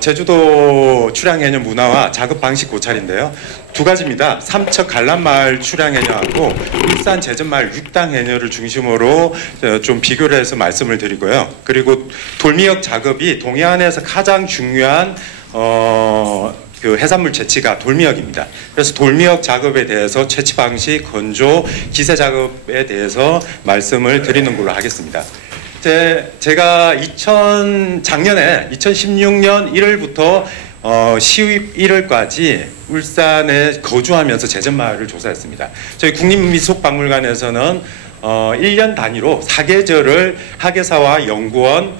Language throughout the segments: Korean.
제주도 출향해녀 문화와 작업 방식 고찰인데요. 두 가지입니다. 삼척 갈란마을 출향해녀하고 울산 제전마을 육당해녀를 중심으로 좀 비교를 해서 말씀을 드리고요. 그리고 돌미역 작업이 동해안에서 가장 중요한 그 해산물 채취가 돌미역입니다. 그래서 돌미역 작업에 대해서 채취 방식, 건조, 기세 작업에 대해서 말씀을 드리는 걸로 하겠습니다. 제가 작년에 2016년 1월부터 11월까지 울산에 거주하면서 제전마을을 조사했습니다. 저희 국립미술박물관에서는 1년 단위로 사계절을 학예사와 연구원,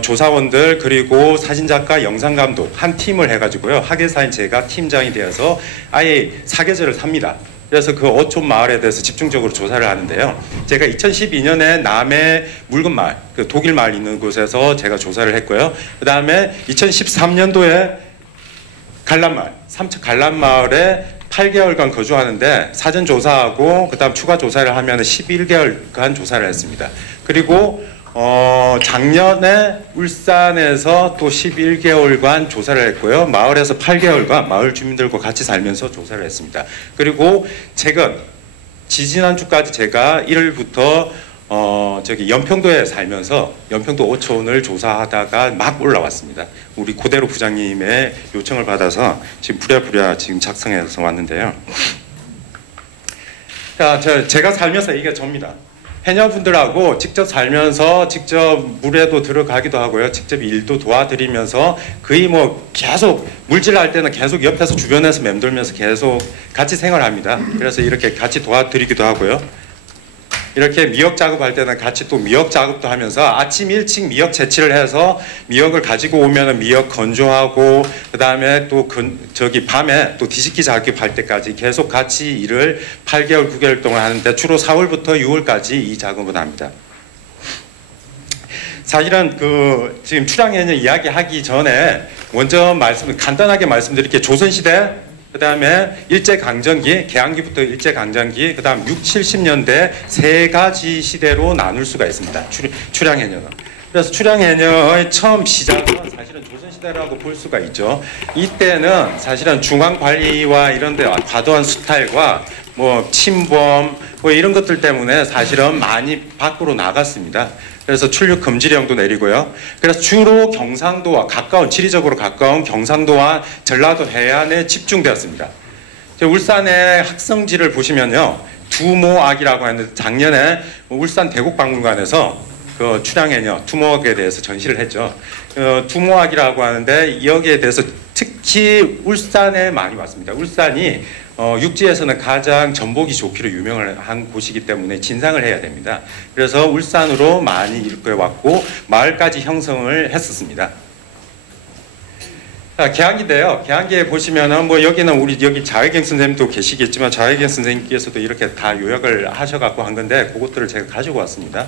조사원들 그리고 사진작가, 영상감독 한 팀을 해가지고요. 학예사인 제가 팀장이 되어서 아예 사계절을 삽니다. 그래서 그 어촌 마을에 대해서 집중적으로 조사를 하는데요. 제가 2012년에 남해 묽은마을, 그 독일 마을 있는 곳에서 제가 조사를 했고요. 그 다음에 2013년도에 갈란마을, 삼척 갈란마을에 8개월간 거주하는데 사전 조사하고 그 다음 추가 조사를 하면 11개월간 조사를 했습니다. 그리고 작년에 울산에서 또 11개월간 조사를 했고요. 마을에서 8개월간 마을 주민들과 같이 살면서 조사를 했습니다. 그리고 최근 지지난주까지 제가 1월부터 연평도에 살면서 연평도 어촌을 조사하다가 막 올라왔습니다. 우리 고대로 부장님의 요청을 받아서 지금 부랴부랴 지금 작성해서 왔는데요. 자, 제가 살면서 이게 접니다. 해녀분들하고 직접 살면서 직접 물에도 들어가기도 하고요. 직접 일도 도와드리면서 거의 뭐 계속 물질할 때는 계속 옆에서 주변에서 맴돌면서 계속 같이 생활합니다. 그래서 이렇게 같이 도와드리기도 하고요. 이렇게 미역 작업할 때는 같이 또 미역 작업도 하면서 아침 일찍 미역 채취를 해서 미역을 가지고 오면은 미역 건조하고 그 다음에 또 밤에 또 뒤집기 작업할 때까지 계속 같이 일을 8개월, 9개월 동안 하는데 주로 4월부터 6월까지 이 작업을 합니다. 사실은 지금 출향해녀 이야기하기 전에 먼저 간단하게 말씀드릴게요. 조선시대, 그 다음에 일제강점기, 개항기부터 일제강점기, 그 다음 6, 70년대 세 가지 시대로 나눌 수가 있습니다. 출향해녀는. 그래서 출향해녀의 처음 시작은 사실은 조선시대라고 볼 수가 있죠. 이때는 사실은 중앙관리와 이런 데 과도한 수탈과 뭐 침범 뭐 이런 것들 때문에 사실은 많이 밖으로 나갔습니다. 그래서 출입 금지령도 내리고요. 그래서 주로 경상도와 지리적으로 가까운 경상도와 전라도 해안에 집중되었습니다. 울산의 학성지를 보시면요. 두모악이라고 하는데 작년에 울산 대국박물관에서 그 출향해녀 두모악에 대해서 전시를 했죠. 두모악이라고 하는데 여기에 대해서 특히 울산에 많이 왔습니다. 울산이 육지에서는 가장 전복이 좋기로 유명을 한 곳이기 때문에 진상을 해야 됩니다. 그래서 울산으로 많이 이렇게 왔고 마을까지 형성을 했었습니다. 자, 개항기인데요. 개항기에 보시면은 뭐 여기는 여기 자혜경 선생님도 계시겠지만 자혜경 선생님께서도 이렇게 다 요약을 하셔갖고 한 건데 그것들을 제가 가지고 왔습니다.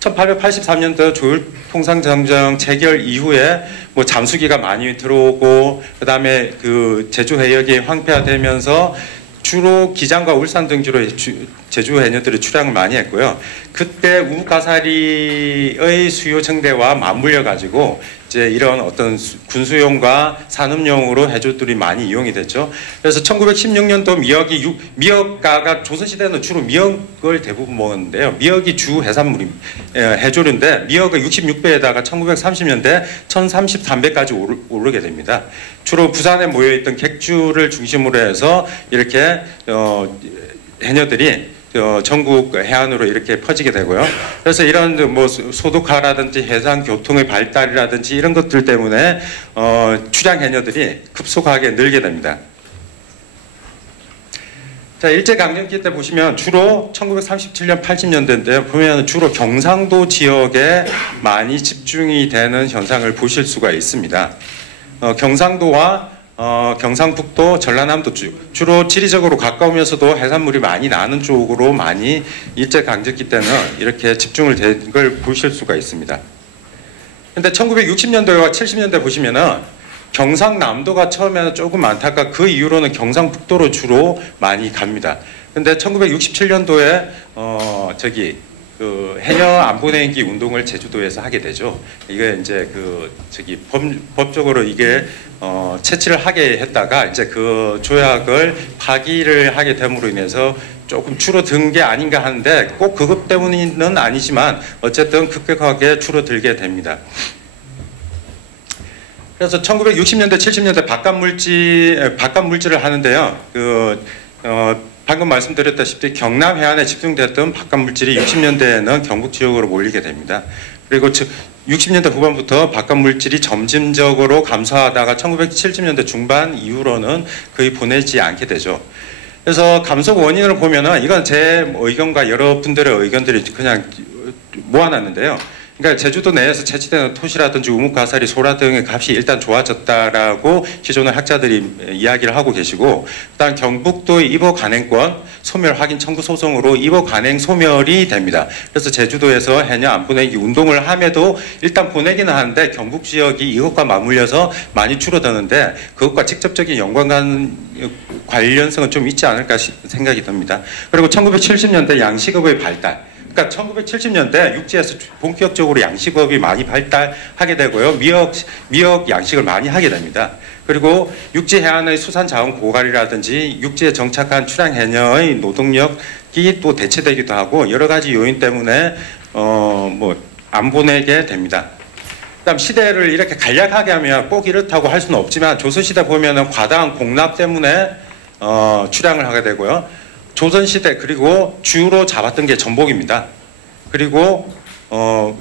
1883년도 조율통상정정 체결 이후에 뭐 잠수기가 많이 들어오고 그 다음에 제주 해역이 황폐화되면서 주로 기장과 울산 등지로 제주 해녀들이 출항을 많이 했고요. 그때 우가사리의 수요 증대와 맞물려 가지고 이제 이런 어떤 군수용과 산업용으로 해조들이 많이 이용이 됐죠. 그래서 1916년도 미역가가 조선시대는 주로 미역을 대부분 먹었는데요. 미역이 주 해조류인데 미역을 66배에다가 1930년대 1033배까지 오르게 됩니다. 주로 부산에 모여있던 객주를 중심으로 해서 이렇게 해녀들이 전국 해안으로 이렇게 퍼지게 되고요. 그래서 이런 뭐 소독화라든지 해상 교통의 발달이라든지 이런 것들 때문에 출향 해녀들이 급속하게 늘게 됩니다. 자, 일제강점기 때 보시면 주로 1937년 80년대인데요. 보면 주로 경상도 지역에 많이 집중이 되는 현상을 보실 수가 있습니다. 경상도와 경상북도, 전라남도 쪽 주로 지리적으로 가까우면서도 해산물이 많이 나는 쪽으로 많이 일제강점기 때는 이렇게 집중을 된 걸 보실 수가 있습니다. 근데 1960년대와 70년대 보시면은 경상남도가 처음에는 조금 많다가 그 이후로는 경상북도로 주로 많이 갑니다. 근데 1967년도에 그 해녀 안보내기 운동을 제주도에서 하게 되죠. 이게 이제 그 법적으로 이게 채취를 하게 했다가 이제 그 조약을 파기를 하게 됨으로 인해서 조금 줄어든 게 아닌가 하는데 꼭 그것 때문은 아니지만 어쨌든 급격하게 줄어들게 됩니다. 그래서 1960년대, 70년대 바깥 물질을 하는데요. 방금 말씀드렸다시피 경남 해안에 집중됐던 바깥 물질이 60년대에는 경북 지역으로 몰리게 됩니다. 그리고 60년대 후반부터 바깥 물질이 점진적으로 감소하다가 1970년대 중반 이후로는 거의 보내지 않게 되죠. 그래서 감소 원인을 보면은 이건 제 의견과 여러분들의 의견들이 그냥 모아놨는데요. 그러니까 제주도 내에서 채취되는 토시라든지 우묵가사리, 소라 등의 값이 일단 좋아졌다라고 기존의 학자들이 이야기를 하고 계시고, 그다음 경북도의 입어 관행권 소멸 확인 청구 소송으로 입어 관행 소멸이 됩니다. 그래서 제주도에서 해녀 안 보내기 운동을 함에도 일단 보내기는 하는데 경북 지역이 이것과 맞물려서 많이 줄어드는데 그것과 직접적인 관련성은 좀 있지 않을까 생각이 듭니다. 그리고 1970년대 양식업의 발달. 그러니까 1970년대 육지에서 본격적으로 양식업이 많이 발달하게 되고요. 미역 양식을 많이 하게 됩니다. 그리고 육지 해안의 수산자원 고갈이라든지 육지에 정착한 출향 해녀의 노동력이 또 대체되기도 하고 여러 가지 요인 때문에 안 보내게 됩니다. 그다음 시대를 이렇게 간략하게 하면 꼭 이렇다고 할 수는 없지만 조선시대 보면은 과다한 공납 때문에 출향을 하게 되고요. 조선시대 그리고 주로 잡았던 게 전복입니다. 그리고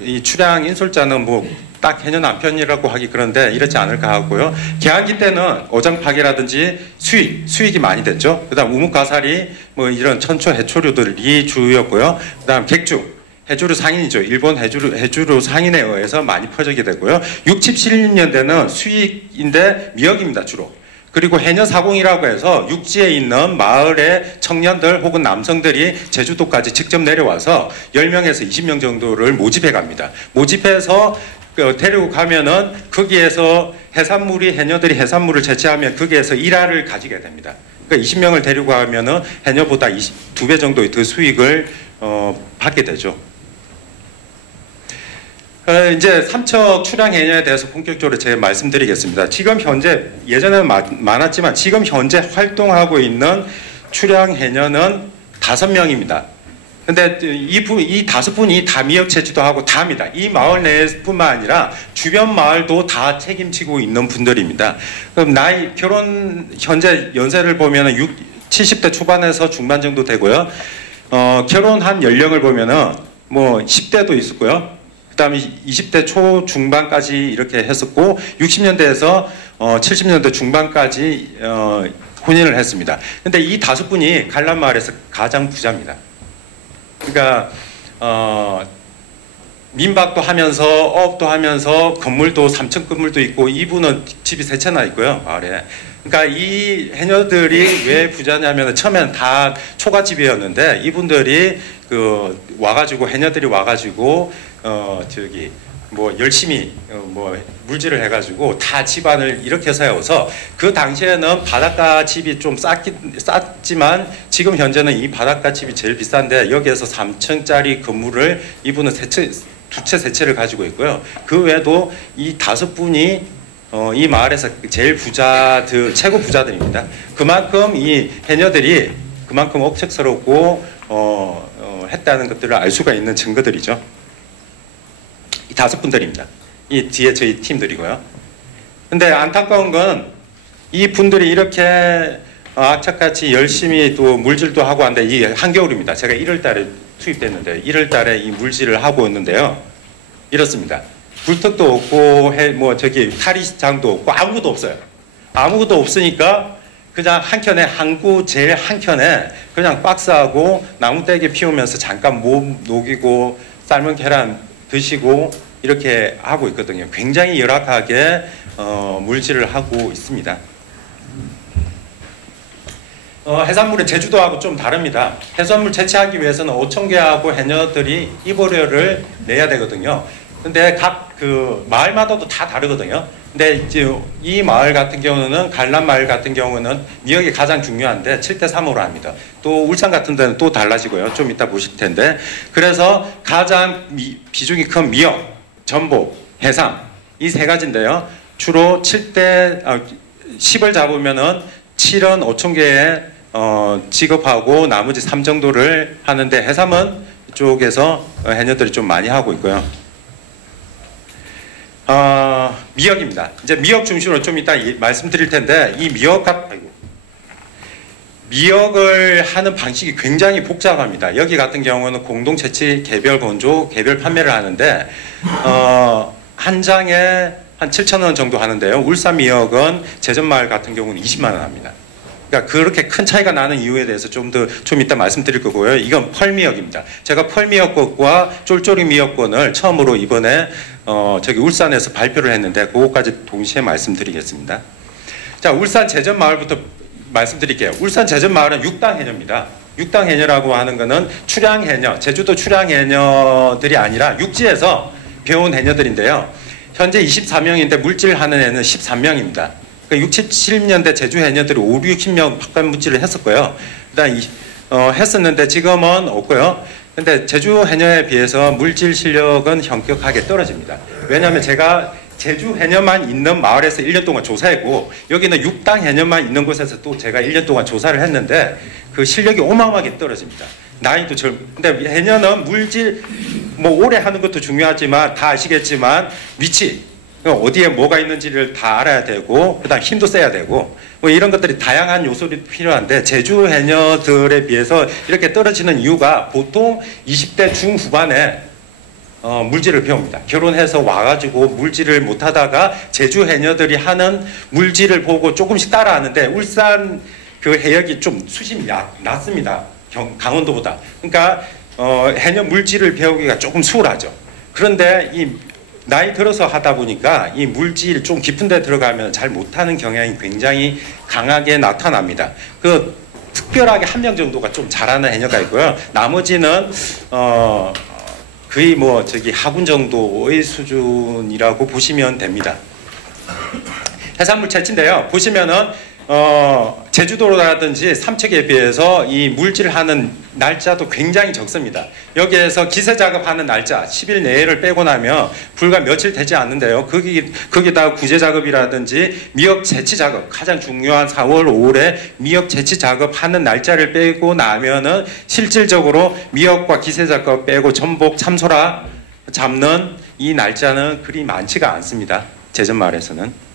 이 출향 인솔자는 뭐 딱 해녀 남편이라고 하기 그런데 이렇지 않을까 하고요. 개항기 때는 어장 파괴라든지 수익이 많이 됐죠. 그다음 우묵가사리 뭐 이런 천초 해초류들이 주였고요. 그다음 객주 해조류 상인이죠. 일본 해조류 상인에 의해서 많이 퍼지게 되고요. 60, 70년대는 수익인데 미역입니다 주로. 그리고 해녀 사공이라고 해서 육지에 있는 마을의 청년들 혹은 남성들이 제주도까지 직접 내려와서 10명에서 20명 정도를 모집해 갑니다. 모집해서 데리고 가면은 거기에서 해녀들이 해산물을 채취하면 거기에서 일할을 가지게 됩니다. 그러니까 20명을 데리고 가면은 해녀보다 2배 정도의 더 수익을 받게 되죠. 이제 삼척 출향 해녀에 대해서 본격적으로 제가 말씀드리겠습니다. 지금 현재 예전에는 많았지만 지금 현재 활동하고 있는 출향 해녀는 5명입니다. 근데 이 5분이 다 미역 채취도 하고 다 합니다. 이 마을 내뿐만 아니라 주변 마을도 다 책임지고 있는 분들입니다. 그럼 결혼 현재 연세를 보면은 70대 초반에서 중반 정도 되고요. 결혼한 연령을 보면은 뭐 10대도 있었고요. 그다음에 20대 초중반까지 이렇게 했었고 60년대에서 70년대 중반까지 혼인을 했습니다. 근데 이 5분이 갈란마을에서 가장 부자입니다. 그러니까 민박도 하면서 업도 하면서 건물도 3층 건물도 있고 이분은 집이 3채나 있고요 마을에. 그러니까 이 해녀들이 왜 부자냐면 처음엔 다 초가집이었는데 이분들이 와가지고 해녀들이 와가지고 열심히 물질을 해가지고 다 집안을 이렇게 세워서 그 당시에는 바닷가 집이 좀 쌌지만 지금 현재는 이 바닷가 집이 제일 비싼데 여기에서 3층짜리 건물을 이분은 2채, 3채를 가지고 있고요. 그 외에도 이 5분이 이 마을에서 제일 최고 부자들입니다. 그만큼 이 해녀들이 그만큼 억척스럽고 했다는 것들을 알 수가 있는 증거들이죠. 이 5분들입니다. 이 뒤에 저희 팀들이고요. 근데 안타까운 건 이 분들이 이렇게 악착같이 열심히 또 물질도 하고 하는데 이 한겨울입니다. 제가 1월 달에 투입됐는데 1월 달에 이 물질을 하고 있는데요. 이렇습니다. 불턱도 없고 탈의장도 없고 아무것도 없어요. 아무것도 없으니까 그냥 제일 한켠에 그냥 박스하고 나무떼기 피우면서 잠깐 몸 녹이고 삶은 계란 드시고 이렇게 하고 있거든요. 굉장히 열악하게 물질을 하고 있습니다. 해산물은 제주도하고 좀 다릅니다. 해산물 채취하기 위해서는 5,000개하고 해녀들이 입어료를 내야 되거든요. 근데 각 그 마을마다도 다 다르거든요. 근데 이제 이 마을 같은 경우는 갈란 마을 같은 경우는 미역이 가장 중요한데 7대 3으로 합니다. 또 울산 같은 데는 또 달라지고요. 좀 이따 보실 텐데. 그래서 가장 비중이 큰 미역, 전복, 해삼 이 세 가지인데요. 주로 10을 잡으면은 7은 5천 개에 지급하고 나머지 3 정도를 하는데 해삼은 이쪽에서 해녀들이 좀 많이 하고 있고요. 미역입니다. 이제 미역 중심으로 좀 이따 말씀드릴 텐데 이 미역을 하는 방식이 굉장히 복잡합니다. 여기 같은 경우는 공동 채취, 개별 건조, 개별 판매를 하는데 한 장에 한 7,000원 정도 하는데요. 울산 미역은 제전마을 같은 경우는 20만 원 합니다. 그러니까 그렇게 큰 차이가 나는 이유에 대해서 좀 이따 말씀드릴 거고요. 이건 펄미역입니다. 제가 펄미역권과 쫄쫄이 미역권을 처음으로 이번에 저기 울산에서 발표를 했는데 그것까지 동시에 말씀드리겠습니다. 자, 울산 제전마을부터 말씀드릴게요. 울산 제전마을은 육당 해녀입니다. 육당 해녀라고 하는 거는 출향 해녀, 제주도 출향 해녀들이 아니라 육지에서 배운 해녀들인데요. 현재 24명인데 물질하는 애는 13명입니다. 그러니까 60, 70년대 제주 해녀들이 5, 60명 바깥 물질을 했었고요. 일단 했었는데 지금은 없고요. 근데 제주 해녀에 비해서 물질 실력은 현격하게 떨어집니다. 왜냐하면 제가 제주 해녀만 있는 마을에서 1년 동안 조사했고 여기는 육당 해녀만 있는 곳에서 또 제가 1년 동안 조사를 했는데 그 실력이 어마어마하게 떨어집니다. 나이도 근데 해녀는 물질 뭐 오래 하는 것도 중요하지만 다 아시겠지만 위치 어디에 뭐가 있는지를 다 알아야 되고 그다음 힘도 세야 되고 뭐 이런 것들이 다양한 요소들이 필요한데 제주 해녀들에 비해서 이렇게 떨어지는 이유가 보통 20대 중후반에 물질을 배웁니다. 결혼해서 와가지고 물질을 못하다가 제주 해녀들이 하는 물질을 보고 조금씩 따라하는데 울산 그 해역이 좀 수심이 낮습니다. 강원도보다. 그러니까 해녀 물질을 배우기가 조금 수월하죠. 그런데 이 나이 들어서 하다 보니까 이 물질 좀 깊은 데 들어가면 잘 못하는 경향이 굉장히 강하게 나타납니다. 그 특별하게 한 명 정도가 좀 잘하는 해녀가 있고요. 나머지는 거의 뭐 저기 하군 정도의 수준이라고 보시면 됩니다. 해산물 채취인데요. 보시면은 제주도라든지 삼척에 비해서 이 물질하는 날짜도 굉장히 적습니다. 여기에서 기세 작업하는 날짜 10일 내를 빼고 나면 불과 며칠 되지 않는데요. 거기다가 구제 작업이라든지 미역 채취 작업 가장 중요한 4월 5월에 미역 채취 작업하는 날짜를 빼고 나면은 실질적으로 미역과 기세 작업 빼고 전복 참소라 잡는 이 날짜는 그리 많지가 않습니다. 제전마을에서는.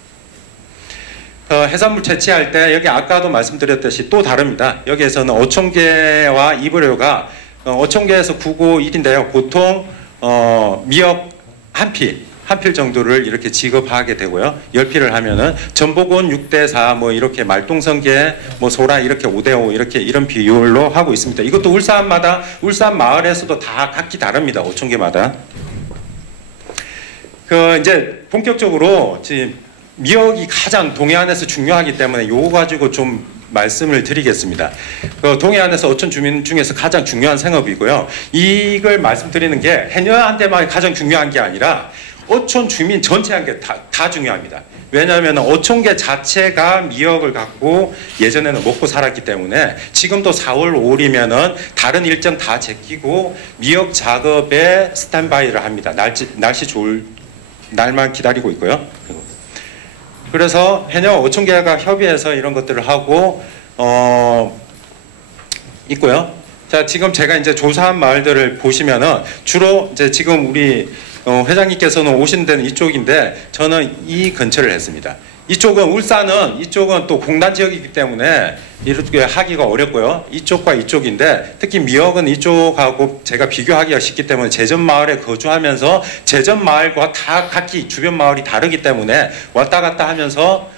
해산물 채취할 때 여기 아까도 말씀드렸듯이 또 다릅니다. 여기에서는 어촌계와 이불효가 어촌계에서 9고 1인데요. 보통 미역 한 필 정도를 이렇게 지급하게 되고요. 10필을 하면은 전복은 6대 4 뭐 이렇게 말똥성게 뭐 소라 이렇게 5대 5 이렇게 이런 비율로 하고 있습니다. 이것도 울산 마을에서도 다 각기 다릅니다. 어촌계마다. 이제 본격적으로 지금 미역이 가장 동해안에서 중요하기 때문에 요거 가지고 좀 말씀을 드리겠습니다. 동해안에서 어촌 주민 중에서 가장 중요한 생업이고요. 이걸 말씀드리는 게 해녀한테만 가장 중요한 게 아니라 어촌 주민 전체한테 다 중요합니다. 왜냐하면 어촌계 자체가 미역을 갖고 예전에는 먹고 살았기 때문에 지금도 4월 5월이면은 다른 일정 다 제끼고 미역 작업에 스탠바이를 합니다. 날씨 좋을 날만 기다리고 있고요. 그래서 해녀 어촌계가 협의해서 이런 것들을 하고 있고요. 자, 지금 제가 이제 조사한 마을들을 보시면은 주로 이제 지금 우리 회장님께서는 오신 데는 이쪽인데 저는 이 근처를 했습니다. 이쪽은 또 공단 지역이기 때문에 이렇게 하기가 어렵고요. 이쪽과 이쪽인데 특히 미역은 이쪽하고 제가 비교하기가 쉽기 때문에 제전마을에 거주하면서 제전마을과 다 각기 주변 마을이 다르기 때문에 왔다 갔다 하면서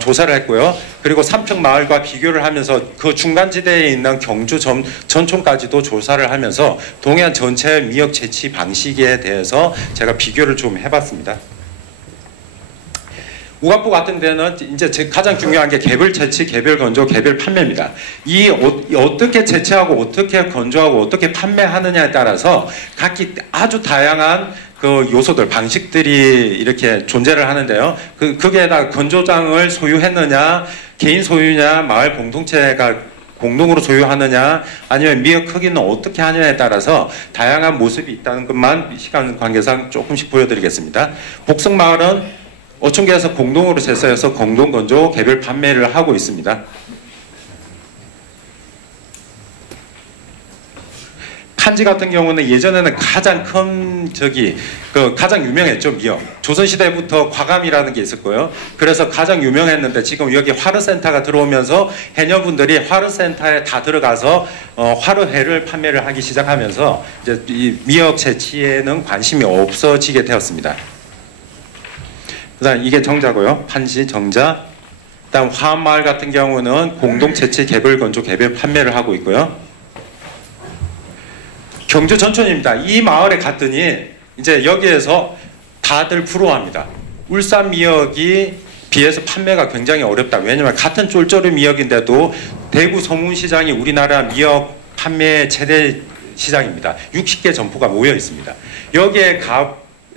조사를 했고요. 그리고 삼척마을과 비교를 하면서 그 중간지대에 있는 경주 전촌까지도 조사를 하면서 동해안 전체 미역 채취 방식에 대해서 제가 비교를 좀 해봤습니다. 우갑부 같은 데는 이제 가장 중요한 게 개별 채취, 개별 건조, 개별 판매입니다. 어떻게 채취하고 어떻게 건조하고 어떻게 판매하느냐에 따라서 각기 아주 다양한 그 요소들, 방식들이 이렇게 존재를 하는데요. 거기에다 건조장을 소유했느냐, 개인 소유냐, 마을 공동체가 공동으로 소유하느냐, 아니면 미역 크기는 어떻게 하느냐에 따라서 다양한 모습이 있다는 것만 시간 관계상 조금씩 보여드리겠습니다. 복성마을은 어촌계에서 공동으로 제서해서 공동 건조, 개별 판매를 하고 있습니다. 칸지 같은 경우는 예전에는 가장 큰 가장 유명했죠, 미역. 조선시대부터 과감이라는 게 있었고요. 그래서 가장 유명했는데 지금 여기 화르센터가 들어오면서 해녀분들이 화르센터에 다 들어가서 화르회를 판매를 하기 시작하면서 이제 이 미역 채취에는 관심이 없어지게 되었습니다. 그다음 이게 정자고요. 판시, 정자. 그다음 화암마을 같은 경우는 공동 채취, 개별 건조, 개별 판매를 하고 있고요. 경주 전촌입니다. 이 마을에 갔더니 이제 여기에서 다들 부러워합니다. 울산 미역이 비해서 판매가 굉장히 어렵다. 왜냐하면 같은 쫄쫄이 미역인데도 대구 서문시장이 우리나라 미역 판매 최대 시장입니다. 60개 점포가 모여 있습니다. 여기에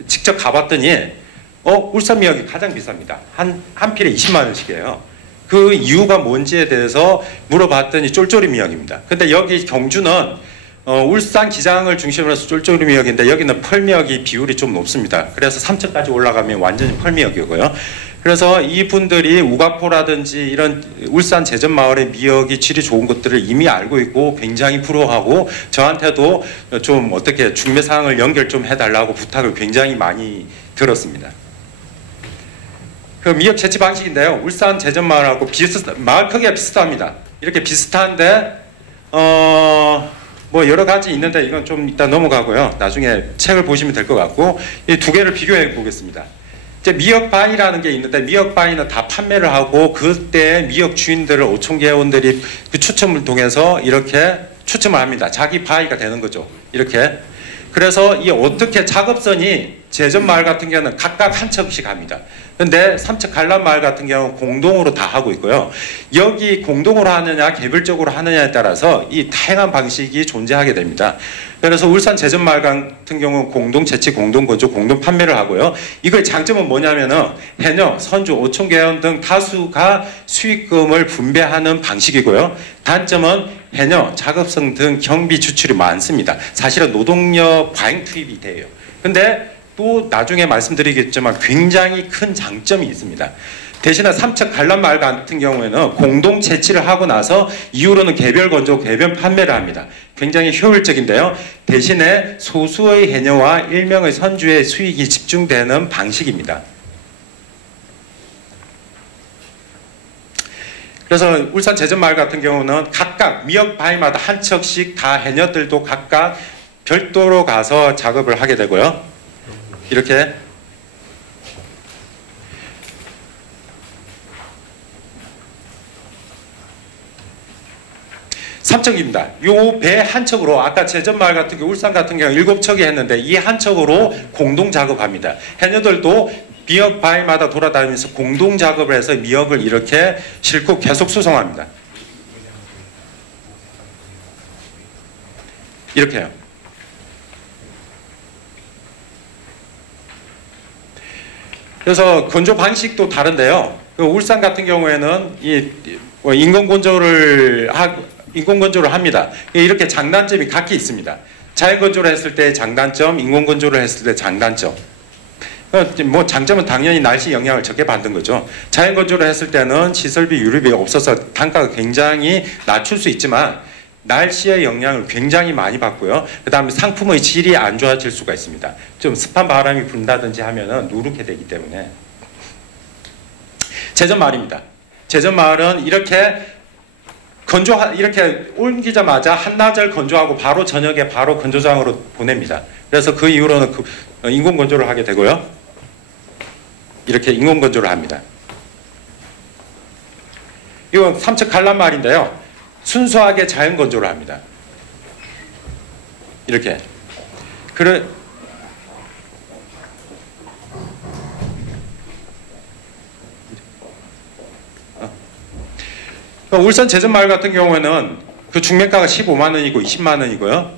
직접 가봤더니 울산 미역이 가장 비쌉니다. 한 필에 20만 원씩이에요. 그 이유가 뭔지에 대해서 물어봤더니 쫄쫄이 미역입니다. 근데 여기 경주는 울산 기장을 중심으로 해서 쫄쫄이 미역인데 여기는 펄미역이 비율이 좀 높습니다. 그래서 3층까지 올라가면 완전히 펄미역이고요. 그래서 이분들이 우가포라든지 이런 울산 제전마을의 미역이 질이 좋은 것들을 이미 알고 있고 굉장히 부러워하고 저한테도 좀 어떻게 중매상을 연결 좀 해달라고 부탁을 굉장히 많이 들었습니다. 그 미역 채취 방식인데요. 울산 제전마을하고 마을 크기가 비슷합니다. 이렇게 비슷한데 뭐 여러 가지 있는데 이건 좀 이따 넘어가고요. 나중에 책을 보시면 될 것 같고 이 두 개를 비교해 보겠습니다. 이제 미역바위라는 게 있는데 미역바위는 다 판매를 하고 그때 미역 주인들을 어촌계원들이 그 추첨을 통해서 이렇게 추첨을 합니다. 자기 바위가 되는 거죠. 이렇게. 그래서 이 어떻게 작업선이 제전마을 같은 경우는 각각 한 척씩 합니다. 근데 삼척 갈란마을 같은 경우는 공동으로 다 하고 있고요. 여기 공동으로 하느냐 개별적으로 하느냐에 따라서 이 다양한 방식이 존재하게 됩니다. 그래서 울산 제전마을 같은 경우는 공동 채취, 공동 건조, 공동 판매를 하고요. 이거의 장점은 뭐냐면은 해녀, 선주, 어촌계원 등 다수가 수익금을 분배하는 방식이고요. 단점은 해녀, 작업성 등 경비 지출이 많습니다. 사실은 노동력 과잉 투입이 돼요. 근데 또 나중에 말씀드리겠지만 굉장히 큰 장점이 있습니다. 대신에 삼척 갈란마을 같은 경우에는 공동 채취를 하고 나서 이후로는 개별 건조, 개별 판매를 합니다. 굉장히 효율적인데요. 대신에 소수의 해녀와 일명의 선주의 수익이 집중되는 방식입니다. 그래서 울산 제전마을 같은 경우는 각각 미역바위마다 한 척씩 다 해녀들도 각각 별도로 가서 작업을 하게 되고요. 이렇게 삼척입니다. 요 배 한 척으로 아까 제전마을 같은 경우 울산 같은 경우 7척이 했는데 이 한 척으로 공동 작업합니다. 해녀들도 미역 바위마다 돌아다니면서 공동 작업을 해서 미역을 이렇게 싣고 계속 수송합니다. 이렇게요. 그래서 건조 방식도 다른데요. 그 울산 같은 경우에는 인공 건조를 합니다. 이렇게 장단점이 각기 있습니다. 자연 건조를 했을 때 장단점, 인공 건조를 했을 때 장단점. 뭐 장점은 당연히 날씨 영향을 적게 받는 거죠. 자연 건조를 했을 때는 시설비, 유류비가 없어서 단가가 굉장히 낮출 수 있지만 날씨의 영향을 굉장히 많이 받고요. 그 다음에 상품의 질이 안 좋아질 수가 있습니다. 좀 습한 바람이 분다든지 하면은 누렇게 되기 때문에. 제전마을입니다. 제전마을은 이렇게 이렇게 옮기자마자 한나절 건조하고 바로 저녁에 바로 건조장으로 보냅니다. 그래서 그 이후로는 인공 건조를 하게 되고요. 이렇게 인공 건조를 합니다. 이건 삼척 갈란마을인데요. 순수하게 자연 건조를 합니다. 이렇게. 울산 제전마을 같은 경우에는 그 중매가가 15만 원이고 20만 원이고요.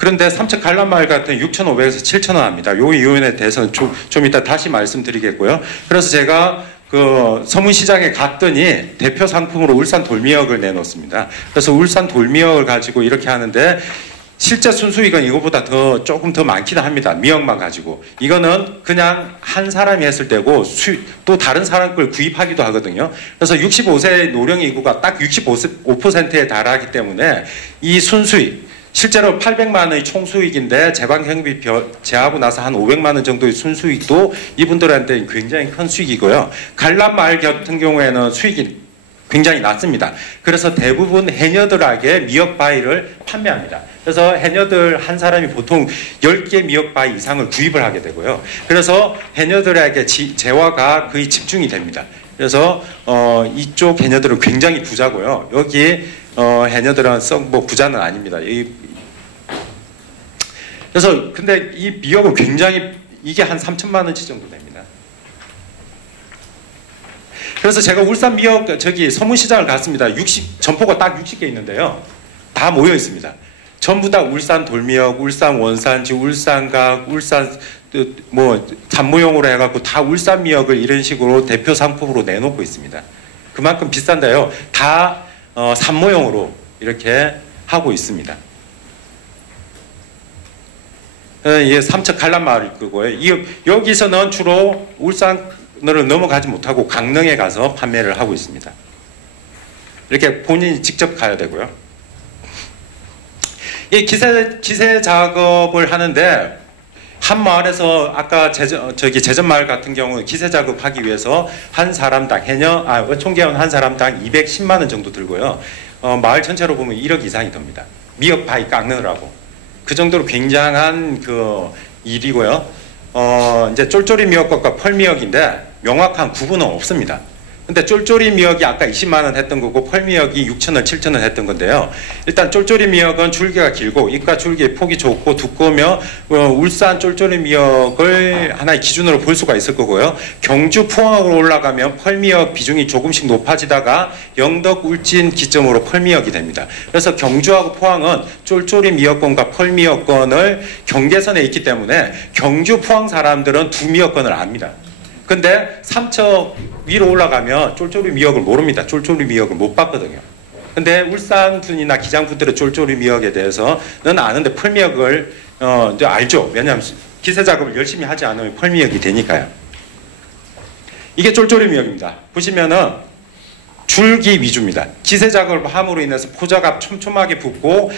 그런데 삼척 관람마을 같은 6,500에서 7,000원 합니다. 요 이유에 대해서는 좀 이따 다시 말씀드리겠고요. 그래서 제가 그 서문시장에 갔더니 대표 상품으로 울산 돌미역을 내놓습니다. 그래서 울산 돌미역을 가지고 이렇게 하는데 실제 순수익은 이거보다 조금 더 많기는 합니다. 미역만 가지고. 이거는 그냥 한 사람이 했을 때고 또 다른 사람 걸 구입하기도 하거든요. 그래서 65세 노령 인구가 딱 65%에 달하기 때문에 이 순수익, 실제로 800만 원의 총수익인데 재방경비 제하고 나서 한 500만 원 정도의 순수익도 이분들한테 굉장히 큰 수익이고요. 관람마을 같은 경우에는 수익이 굉장히 낮습니다. 그래서 대부분 해녀들에게 미역바위를 판매합니다. 그래서 해녀들 한 사람이 보통 10개 미역바위 이상을 구입을 하게 되고요. 그래서 해녀들에게 재화가 거의 집중이 됩니다. 그래서 이쪽 해녀들은 굉장히 부자고요. 여기 해녀들은 뭐 부자는 아닙니다. 그래서 근데 이 미역은 굉장히 이게 한 3천만 원치 정도 됩니다. 그래서 제가 울산 미역 서문시장을 갔습니다. 점포가 딱 60개 있는데요. 다 모여 있습니다. 전부 다 울산 돌미역, 울산 원산지, 울산각, 울산 뭐 단무용으로 해갖고 다 울산 미역을 이런 식으로 대표 상품으로 내놓고 있습니다. 그만큼 비싼데요. 다 산모용으로 이렇게 하고 있습니다. 이게 삼척 관람마을일 거고요. 여기서는 주로 울산으로 넘어가지 못하고 강릉에 가서 판매를 하고 있습니다. 이렇게 본인이 직접 가야 되고요. 이 기세 작업을 하는데 한 마을에서 아까 제전마을 같은 경우는 기세 작업하기 위해서 한 사람당 총계원 한 사람당 210만 원 정도 들고요. 마을 전체로 보면 1억 이상이 듭니다. 미역 바위 깎느라고. 그 정도로 굉장한 그 일이고요. 이제 쫄쫄이 미역과 펄미역인데 명확한 구분은 없습니다. 근데 쫄쫄이 미역이 아까 20만 원 했던 거고 펄미역이 6,000원, 7,000원 했던 건데요. 일단 쫄쫄이 미역은 줄기가 길고 잎과 줄기의 폭이 좁고 두꺼우며 울산 쫄쫄이 미역을 하나의 기준으로 볼 수가 있을 거고요. 경주 포항으로 올라가면 펄미역 비중이 조금씩 높아지다가 영덕 울진 기점으로 펄미역이 됩니다. 그래서 경주하고 포항은 쫄쫄이 미역권과 펄미역권을 경계선에 있기 때문에 경주 포항 사람들은 두 미역권을 압니다. 근데 삼척 위로 올라가면 쫄쫄이 미역을 모릅니다. 쫄쫄이 미역을 못 봤거든요. 근데 울산 분이나 기장 분들은 쫄쫄이 미역에 대해서는 아는데 펄미역을 알죠. 왜냐하면 기세 작업을 열심히 하지 않으면 펄미역이 되니까요. 이게 쫄쫄이 미역입니다. 보시면은 줄기 위주입니다. 기세 작업을 함으로 인해서 포자가 촘촘하게 붙고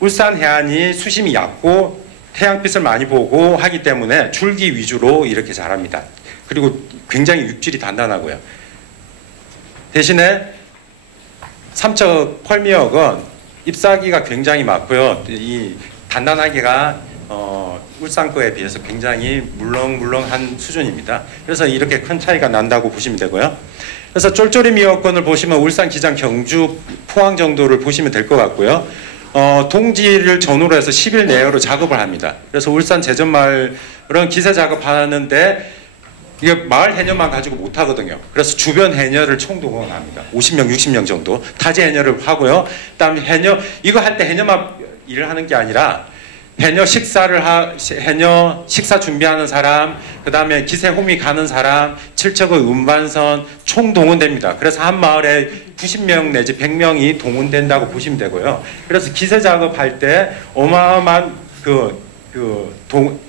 울산 해안이 수심이 얕고 태양빛을 많이 보고 하기 때문에 줄기 위주로 이렇게 자랍니다. 그리고 굉장히 육질이 단단하고요. 대신에 삼척 펄미역은 잎사귀가 굉장히 많고요. 이 단단하기가 울산 거에 비해서 굉장히 물렁물렁한 수준입니다. 그래서 이렇게 큰 차이가 난다고 보시면 되고요. 그래서 쫄쫄이 미역권을 보시면 울산, 기장, 경주, 포항 정도를 보시면 될 것 같고요. 동지를 전후로 해서 10일 내외로 작업을 합니다. 그래서 울산 제전마을은 기세 작업하는데 이게 마을 해녀만 가지고 못 하거든요. 그래서 주변 해녀를 총동원합니다. 50명, 60명 정도 타지 해녀를 하고요. 그다음에 해녀 이거 할 때 해녀만 일을 하는 게 아니라 해녀 해녀 식사 준비하는 사람, 그다음에 기세 호미 가는 사람, 칠척의 운반선 총 동원됩니다. 그래서 한 마을에 90명 내지 100명이 동원된다고 보시면 되고요. 그래서 기세 작업할 때 어마어마한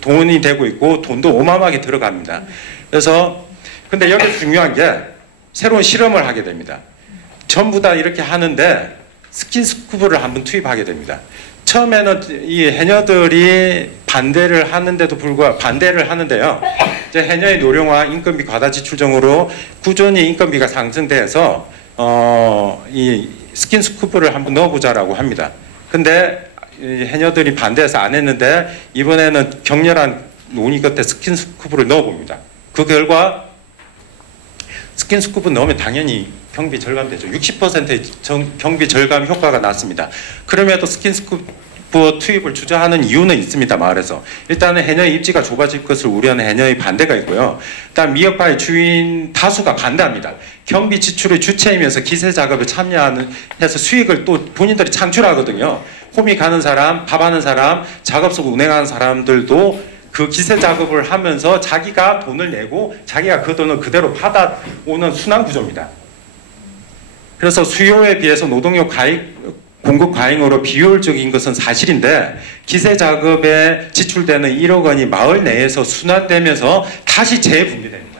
동원이 되고 있고 돈도 어마어마하게 들어갑니다. 그래서 근데 여기서 중요한 게 새로운 실험을 하게 됩니다. 전부 다 이렇게 하는데 스킨스쿠버를 한번 투입하게 됩니다. 처음에는 이 해녀들이 반대를 하는데도 불구하고 반대를 하는데요. 이제 해녀의 노령화, 인건비 과다 지출 등으로 꾸준히 인건비가 상승돼서 이 스킨스쿠버를 한번 넣어보자라고 합니다. 근데 이 해녀들이 반대해서 안 했는데 이번에는 격렬한 논의 끝에 스킨스쿠버를 넣어봅니다. 그 결과 스킨스쿠버 넣으면 당연히 경비 절감되죠. 60%의 경비 절감 효과가 났습니다. 그럼에도 스킨스쿠버 투입을 주저하는 이유는 있습니다. 마을에서. 일단은 해녀의 입지가 좁아질 것을 우려하는 해녀의 반대가 있고요. 일단 미역바위 주인 다수가 반대합니다. 경비 지출의 주체이면서 기세 작업에 참여하는 해서 수익을 또 본인들이 창출하거든요. 홈이 가는 사람, 밥하는 사람, 작업소 운행하는 사람들도 그 기세 작업을 하면서 자기가 돈을 내고 자기가 그 돈을 그대로 받아오는 순환 구조입니다. 그래서 수요에 비해서 노동력 공급 과잉으로 비효율적인 것은 사실인데 기세 작업에 지출되는 1억 원이 마을 내에서 순환되면서 다시 재분배됩니다.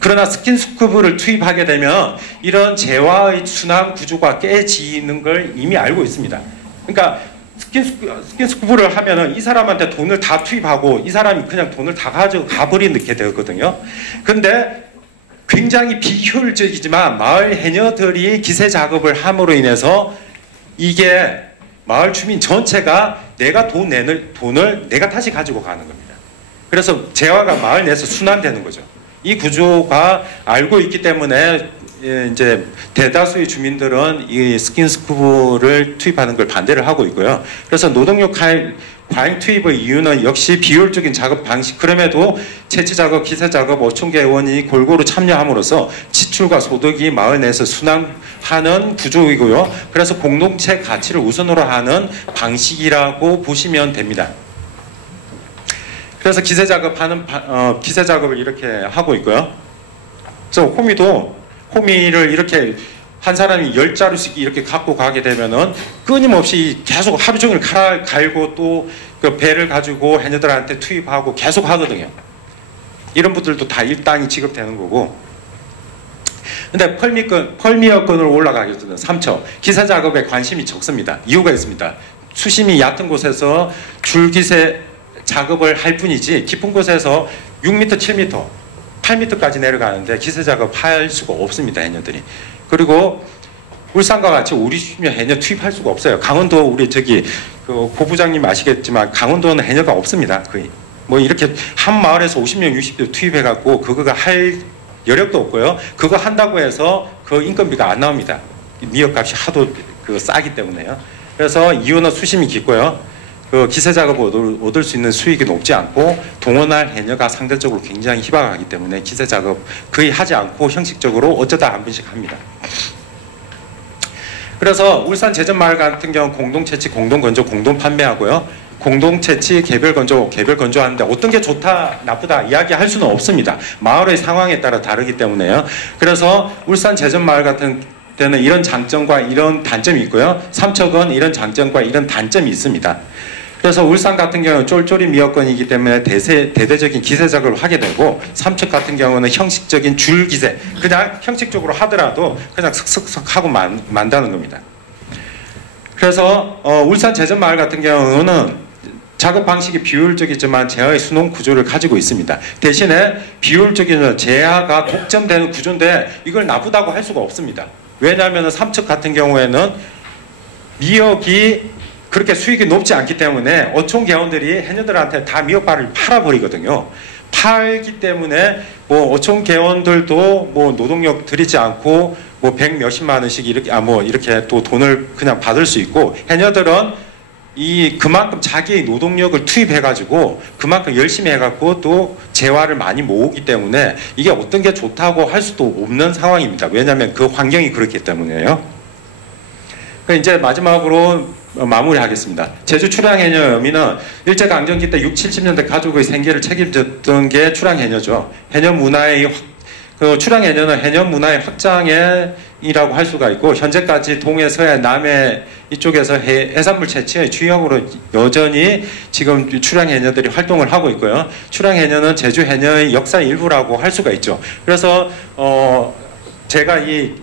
그러나 스킨스쿠버를 투입하게 되면 이런 재화의 순환 구조가 깨지는 걸 이미 알고 있습니다. 그러니까 스킨스쿠버를 하면은 이 사람한테 돈을 다 투입하고 이 사람이 그냥 돈을 다 가지고 가버리게 되거든요. 근데 굉장히 비효율적이지만 마을 해녀들이 기세 작업을 함으로 인해서 이게 마을 주민 전체가 내가 돈을 내가 다시 가지고 가는 겁니다. 그래서 재화가 마을 내에서 순환되는 거죠. 이 구조가 알고 있기 때문에 이제 대다수의 주민들은 이 스킨스쿠버를 투입하는 걸 반대를 하고 있고요. 그래서 노동력 과잉 투입의 이유는 역시 비효율적인 작업 방식, 그럼에도 채취 작업, 기세 작업 5천 개 의원이 골고루 참여함으로써 지출과 소득이 마을 내에서 순환하는 구조이고요. 그래서 공동체 가치를 우선으로 하는 방식이라고 보시면 됩니다. 그래서 기세 작업을 이렇게 하고 있고요. 그래서 호미를 이렇게 한 사람이 10자루씩 이렇게 갖고 가게 되면은 끊임없이 계속 하루 종일 갈고 또 그 배를 가지고 해녀들한테 투입하고 계속 하거든요. 이런 분들도 다 일당이 지급되는 거고. 근데 펄미어권으로 올라가게 되는 3초. 기세 작업에 관심이 적습니다. 이유가 있습니다. 수심이 얕은 곳에서 줄기세 작업을 할 뿐이지 깊은 곳에서 6m, 7m, 8m까지 내려가는데 기세 작업할 수가 없습니다. 해녀들이. 그리고 울산과 같이 우리 수면 해녀 투입할 수가 없어요. 강원도 우리 그 고부장님 아시겠지만 강원도는 해녀가 없습니다. 거의 뭐 이렇게 한 마을에서 50명, 60명 투입해갖고 그거가 할 여력도 없고요. 그거 한다고 해서 그 인건비가 안 나옵니다. 미역값이 하도 싸기 때문에요. 그래서 이유는 수심이 깊고요. 그 기세 작업을 얻을 수 있는 수익이 높지 않고 동원할 해녀가 상대적으로 굉장히 희박하기 때문에 기세 작업 거의 하지 않고 형식적으로 어쩌다 한 번씩 합니다. 그래서 울산 제전마을 같은 경우 공동채취, 공동건조, 공동판매하고요. 공동채취, 개별건조 하는데 어떤 게 좋다, 나쁘다 이야기할 수는 없습니다. 마을의 상황에 따라 다르기 때문에요. 그래서 울산 제전마을 같은 때는 이런 장점과 이런 단점이 있고요. 삼척은 이런 장점과 이런 단점이 있습니다. 그래서 울산 같은 경우는 쫄쫄이 미역권이기 때문에 대대적인 기세 작업을 하게 되고, 삼척 같은 경우는 형식적인 줄 기세, 그냥 형식적으로 하더라도 그냥 슥슥슥 하고 만다는 겁니다. 그래서 울산 제전마을 같은 경우는 작업 방식이 비효율적이지만 재하의 수농 구조를 가지고 있습니다. 대신에 비효율적인 재하가 독점되는 구조인데 이걸 나쁘다고 할 수가 없습니다. 왜냐하면 삼척 같은 경우에는 미역이 그렇게 수익이 높지 않기 때문에 어촌 개원들이 해녀들한테 다 미역발을 팔아버리거든요. 팔기 때문에 뭐 어촌 개원들도 뭐 노동력 들이지 않고 뭐 100 몇십만 원씩 이렇게 또 돈을 그냥 받을 수 있고, 해녀들은 그만큼 자기의 노동력을 투입해가지고 그만큼 열심히 해갖고 또 재화를 많이 모으기 때문에 이게 어떤 게 좋다고 할 수도 없는 상황입니다. 왜냐하면 그 환경이 그렇기 때문에요. 이제 마지막으로 마무리하겠습니다. 제주 출향해녀 일제강점기 때 60, 70년대 가족의 생계를 책임졌던 게 출향해녀죠. 해녀 문화의 출향해녀는 해녀 문화의 확장이라고 할 수가 있고, 현재까지 동해, 서해, 남해 이쪽에서 해산물 채취의 주역으로 여전히 지금 출향해녀들이 활동을 하고 있고요. 출향해녀는 제주 해녀의 역사의 일부라고 할 수가 있죠. 그래서 제가 이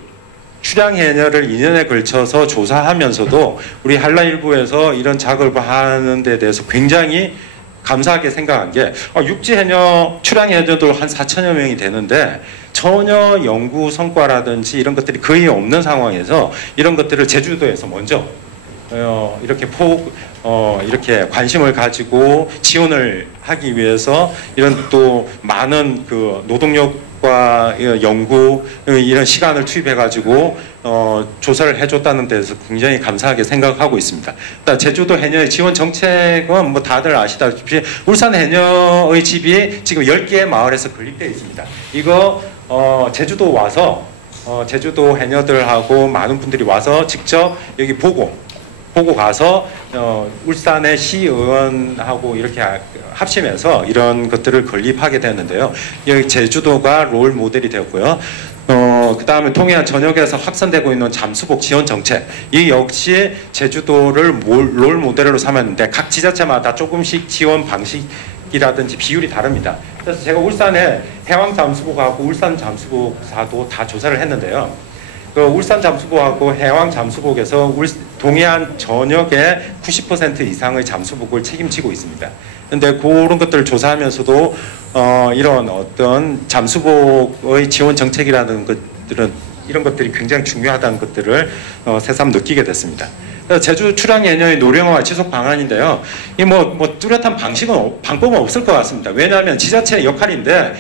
출향해녀를 2년에 걸쳐서 조사하면서도 우리 한라일보에서 이런 작업을 하는 데 대해서 굉장히 감사하게 생각한 게, 육지해녀, 출향해녀도 한 4천여 명이 되는데 전혀 연구 성과라든지 이런 것들이 거의 없는 상황에서 이런 것들을 제주도에서 먼저 이렇게 이렇게 관심을 가지고 지원을 하기 위해서 이런 또 많은 그 노동력과 연구 이런 시간을 투입해 가지고 조사를 해줬다는 데서 굉장히 감사하게 생각하고 있습니다. 제주도 해녀의 지원 정책은 뭐 다들 아시다시피 울산 해녀의 집이 지금 10개의 마을에서 건립되어 있습니다. 이거 제주도 와서 제주도 해녀들하고 많은 분들이 와서 직접 여기 보고 보고 가서 울산의 시의원하고 이렇게 합심해서 이런 것들을 건립하게 되었는데요. 여기 제주도가 롤 모델이 되었고요. 그 다음에 통해안 전역에서 확산되고 있는 잠수복 지원 정책, 이 역시 제주도를 롤 모델로 삼았는데 각 지자체마다 조금씩 지원 방식이라든지 비율이 다릅니다. 그래서 제가 울산에 해왕 잠수복하고 울산 잠수복사도 다 조사를 했는데요. 그 울산 잠수복하고 해왕 잠수복에서 동해안 전역의 90% 이상의 잠수복을 책임지고 있습니다. 근데 그런 것들을 조사하면서도 이런 어떤 잠수복의 지원 정책이라는 것들은 이런 것들이 굉장히 중요하다는 것들을 새삼 느끼게 됐습니다. 제주 출항 예녀의 노령화 지속 방안인데요. 이 뭐 뚜렷한 방법은 없을 것 같습니다. 왜냐하면 지자체의 역할인데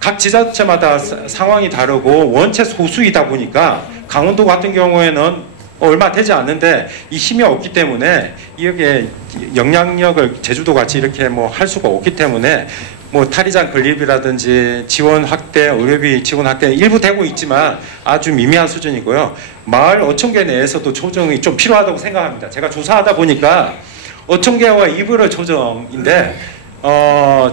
각 지자체마다 상황이 다르고 원체 소수이다 보니까 강원도 같은 경우에는 얼마 되지 않는데 이 힘이 없기 때문에 여기에 영향력을 제주도 같이 이렇게 뭐 할 수가 없기 때문에 뭐 탈의장 건립이라든지 지원 확대, 의료비 지원 확대 일부 되고 있지만 아주 미미한 수준이고요. 마을 어촌계 내에서도 조정이 좀 필요하다고 생각합니다. 제가 조사하다 보니까 어촌계와 이불의 조정인데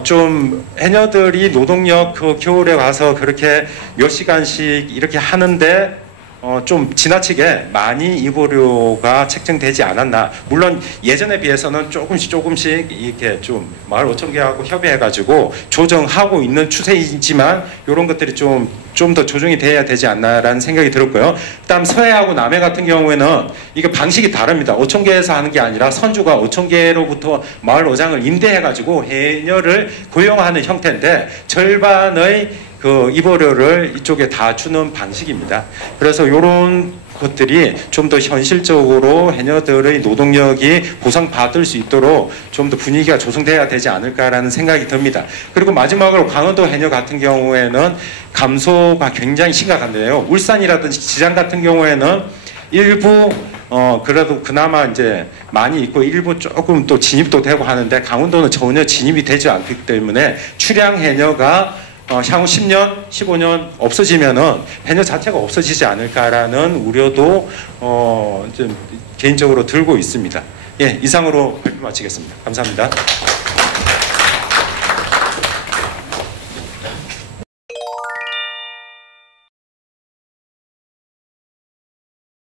좀 해녀들이 노동력 그 겨울에 와서 그렇게 몇 시간씩 이렇게 하는데 좀 지나치게 많이 입오료가 책정되지 않았나. 물론 예전에 비해서는 조금씩 이렇게 좀 마을 어촌계하고 협의해가지고 조정하고 있는 추세이지만 이런 것들이 좀 더 조정이 돼야 되지 않나라는 생각이 들었고요. 그다음 서해하고 남해 같은 경우에는 이게 방식이 다릅니다. 어촌계에서 하는 게 아니라 선주가 어촌계로부터 마을 어장을 임대해가지고 해녀를 고용하는 형태인데 절반의 그 입오료를 이쪽에 다 주는 방식입니다. 그래서 이런 것들이 좀 더 현실적으로 해녀들의 노동력이 보상받을 수 있도록 좀 더 분위기가 조성돼야 되지 않을까라는 생각이 듭니다. 그리고 마지막으로 강원도 해녀 같은 경우에는 감소가 굉장히 심각한데요. 울산이라든지 지장 같은 경우에는 일부 그래도 그나마 이제 많이 있고 일부 조금 또 진입도 되고 하는데 강원도는 전혀 진입이 되지 않기 때문에 출향 해녀가 향후 10년, 15년 없어지면은 해녀 자체가 없어지지 않을까라는 우려도 좀 개인적으로 들고 있습니다. 예, 이상으로 발표 마치겠습니다. 감사합니다.